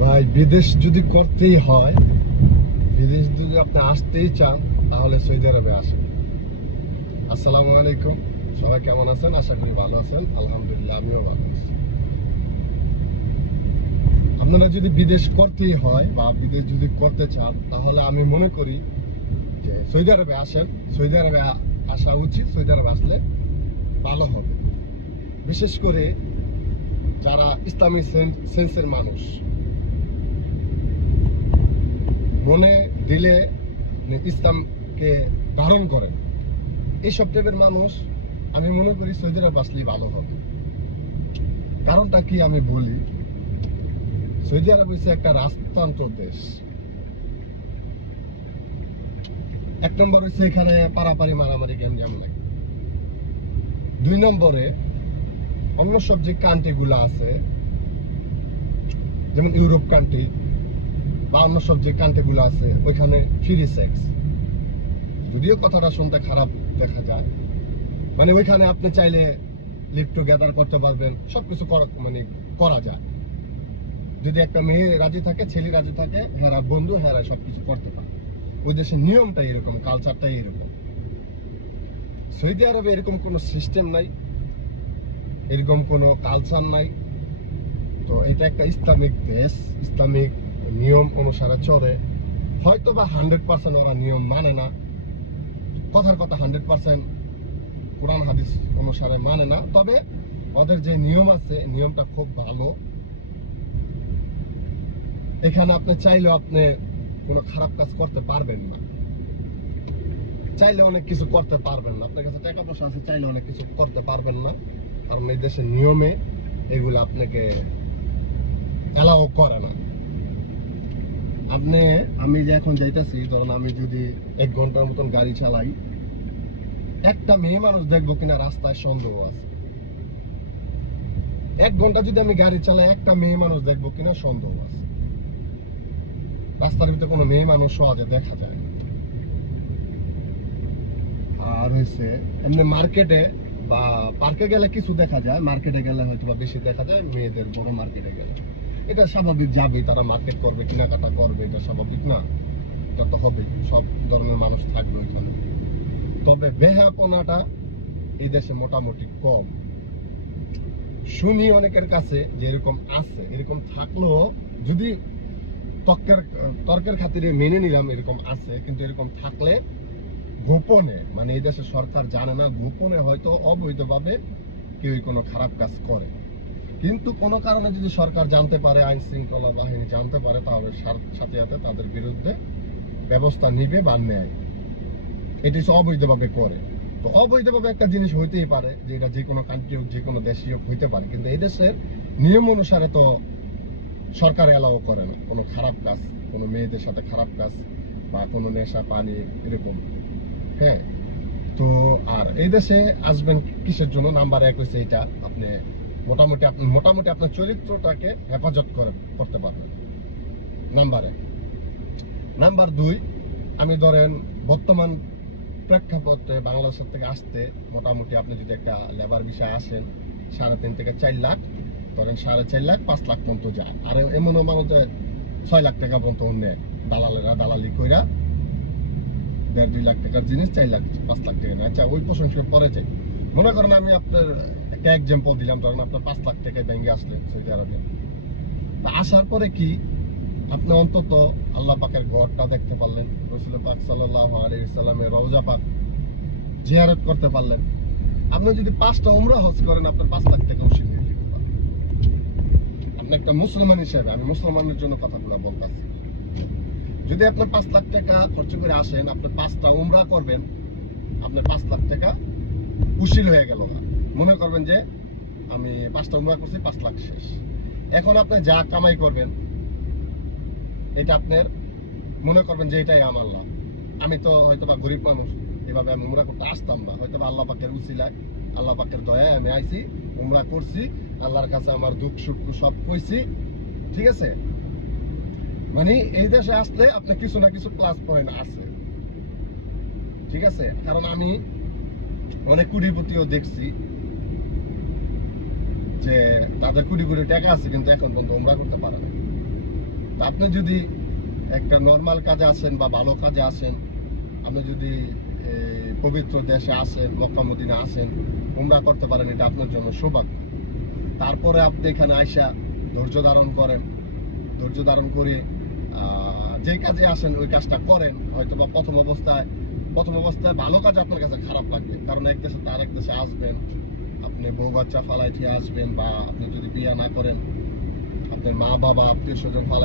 ভাই, বিদেশ যদি করতেই হয়, বিদেশ যদি আপনি আসতেই চান, তাহলে সৌদি আরবে আসেন। আসসালামু আলাইকুম। সবাই কেমন আছেন? আশা করি ভালো আছেন। আলহামদুলিল্লাহ, আমিও ভালো আছি। আপনারা যদি বিদেশ করতেই হয় বা বিদেশ যদি করতে চান, তাহলে আমি মনে করি যে সৌদি আরবে আসেন। সৌদি আরবে আসা উচিত। সৌদি আরবে আসলে ভালো হবে। বিশেষ করে যারা ইসলামী সেন- সেন্সের মানুষ মনে দিলে মানে ইসলামকে ধারণ করেন। এইসব টাইপের মানুষ আমি মনে করি সৌদি আরব ভালো হবে। কারণটা কি আমি বলি? সৌদি আরব হচ্ছে একটা রাজতন্ত্র দেশ। এক নম্বর হচ্ছে এখানে পারাপারি মারামারি গ্যাঞ্জাম লাগে। দুই নম্বরে অন্য সব যে কান্ট্রি গুলো আছে, যেমন ইউরোপ কান্ট্রি বা সব যে কান্ট্রি গুলো আছে, ওইখানে ফ্রি সেক্স যদিও কথাটা শুনতে খারাপ দেখা যায়। মানে ওইখানে আপনি চাইলে লিভ টুগেদার করতে পারবেন, সবকিছু করা- মানে করা যায়। যদি একটা মেয়ে রাজি থাকে, ছেলে রাজি থাকে, হেরা বন্ধু, হেরা সবকিছু করতে পারে। ওই দেশের নিয়মটা এরকম কালচারটাই এরকম। সৌদি আরবে এরকম কোনো সিস্টেম নাই, এরকম কোনো কালচার নাই। তো এটা একটা ইসলামিক দেশ, ইসলামিক নিয়ম অনুসারে চলে। হয়তো বা হান্ড্রেড পার্সেন্ট ওরা নিয়ম মানে না। কথার কথা হান্ড্রেড পার্সেন্ট কোরআন, হাদিস অনুসারে মানে না। তবে ওদের যে নিয়ম আছে নিয়মটা খুব ভালো। এখানে আপনি চাইলেও আপনি কোনো খারাপ কাজ করতে পারবেন না। চাইলে অনেক কিছু করতে পারবেন না। আপনার কাছে টাকা পয়সা আছে চাইলে অনেক কিছু করতে পারবেন না। কারণ এই দেশের নিয়মে এগুলো আপনাকে অ্যালাও করে না। আপনি, আমি যে এখন যাইতেছি ধরুন আমি যদি এক ঘণ্টার মতন গাড়ি চালাই, একটা মেয়ে মানুষ দেখব কিনা রাস্তায় সন্দেহ আছে। এক ঘণ্টা যদি আমি গাড়ি চালাই, একটা মেয়ে মানুষ দেখব কিনা সন্দেহ আছে। রাস্তার ভিতরে কোনো মেয়ে মানুষ সহজে দেখা যায় আর হয়েছে এমনি মার্কেটে বা পার্কে গেলে কিছু দেখা যায়, মার্কেটে গেলে হয়তো বা বেশি দেখা যায়, মেয়েদের বড় মার্কেটে গেলে। এটা স্বাভাবিক যাবে, তারা মার্কেট করবে, কেনাকাটা করবে, এটা স্বাভাবিক না। এটা তো হবেই সব ধরনের মানুষ থাকবে ওইখানে। তবে বেহাপনাটা এই দেশে মোটামুটি কম। শুনি অনেকের কাছে যে এরকম আছে, এরকম থাকলেও যদি তর্কের তর্কের খাতিরে মেনে নিলাম এরকম আছে, কিন্তু এরকম থাকলে গোপনে মানে এই দেশে সরকার জানে না, গোপনে হয়তো অবৈধভাবে কেউ কোনো খারাপ কাজ করে। কিন্তু কোনো কারণে যদি সরকার জানতে পারে, আইন শৃঙ্খলা বাহিনী জানতে পারে, তাহলে সাথে সাথে তাদের বিরুদ্ধে ব্যবস্থা নিবে বা নেয়। এটি অবৈধভাবে করে। তো অবৈধভাবে একটা জিনিস হইতেই পারে, যে এটা যে কোনো কান্ট্রি হোক, যে কোনো দেশই হোক, হইতে পারে। কিন্তু এই দেশের নিয়ম অনুসারে তো সরকার এলাও করে না। কোনো খারাপ কাজ, কোনো মেয়েদের সাথে খারাপ কাজ বা কোনো নেশা, পানি, এরকম। হ্যাঁ? তো আর এই দেশে আসবেন কিসের জন্য? নাম্বার এক হচ্ছে এটা আপনি মোটামুটি আপনি মোটামুটি আপনার চরিত্রটাকে হেফাজত করে, করতে পারবেন নাম্বারে। নাম্বার দুই, আমি ধরেন বর্তমান প্রেক্ষাপটে বাংলাদেশের থেকে আসতে মোটামুটি আপনি যদি একটা লেবার বিষয় আসেন, সাড়ে তিন থেকে চার লাখ, ধরেন সাড়ে চার লাখ, পাঁচ লাখ পর্যন্ত যায়। আর এমনও মানুষ ছয় লাখ টাকা পর্যন্ত নেয় দালালেরা দালালি কইরা দেড় দুই লাখ টাকার জিনিস, চার লাখ, পাঁচ লাখ টাকা আচ্ছা ওই প্রশংসা পরে চাই মনে করেন আমি আপনার একটা এক্সাম্পল দিলাম, ধরেন আপনার পাঁচ লাখ টাকায় ব্যাংকে আসলেন সৌদি আরবে। তা আসার পরে কি? আপনি অন্তত আল্লাহ পাকের ঘরটা দেখতে পারলেন রসুল পাক সাল্লাহ আলাইসাল্লামের পাক জিয়ারত করতে পারলেন। আপনি যদি পাঁচটা উমরা হজ করেন, আপনার পাঁচ লাখ টাকা যেতে আপনি একটা মুসলমান হিসেবে, আমি মুসলমানের জন্য কথাগুলো বলতেছি। যদি আপনার পাঁচ লাখ টাকা খরচ করে আসেন, আপনি পাঁচটা উমরা করবেন, আপনার পাঁচ লাখ টাকা উসিল হয়ে গেল মনে করবেন যে আমি পাঁচটা উমরা করছি, পাঁচ লাখ শেষ। এখন আপনি যা কামাই করবেন, এটা আপনার মনে করবেন যে এটাই আমার লাভ। আমি তো হয়তো বা গরিব মানুষ, এভাবে আমি উমরা করতে আসতাম না। হয়তো বা আল্লাহ পাকের উচিলায় আল্লাহ পাকের দয়ায় আমি আইছি, উমরা করছি, আল্লাহর কাছে আমার দুঃখ সুখ সব কইছি। ঠিক আছে? মানে এই দেশে আসলে আপনার কিছু না কিছু প্লাস পয়েন্ট আছে। ঠিক আছে? কারণ আমি অনেক কুড়িপতিও দেখছি। যে তাদের কোটি কোটি টাকা আছে কিন্তু এখন পর্যন্ত উমরা করতে পারে না। আপনি যদি একটা নর্মাল কাজে আসেন বা ভালো কাজে আসেন, আপনি যদি পবিত্র দেশে আসেন, মক্কা মদিনা আসেন উমরা করতে পারেন, এটা আপনার জন্য সৌভাগ্য। তারপরে আপনি এখানে আইসা ধৈর্য ধারণ করেন। ধৈর্য ধারণ করে যে কাজে আসেন, ওই কাজটা করেন হয়তো বা প্রথম অবস্থায় প্রথম অবস্থায় ভালো কাজ আপনার কাছে খারাপ লাগবে, কারণ এক দেশে তার এক দেশে আসবেন। আপনি বউ বাচ্চা ফালাইতে আসবেন বা আপনি যদি বিয়ে না করেন, আপনার মা বাবা আত্মীয় স্বজন ফালাই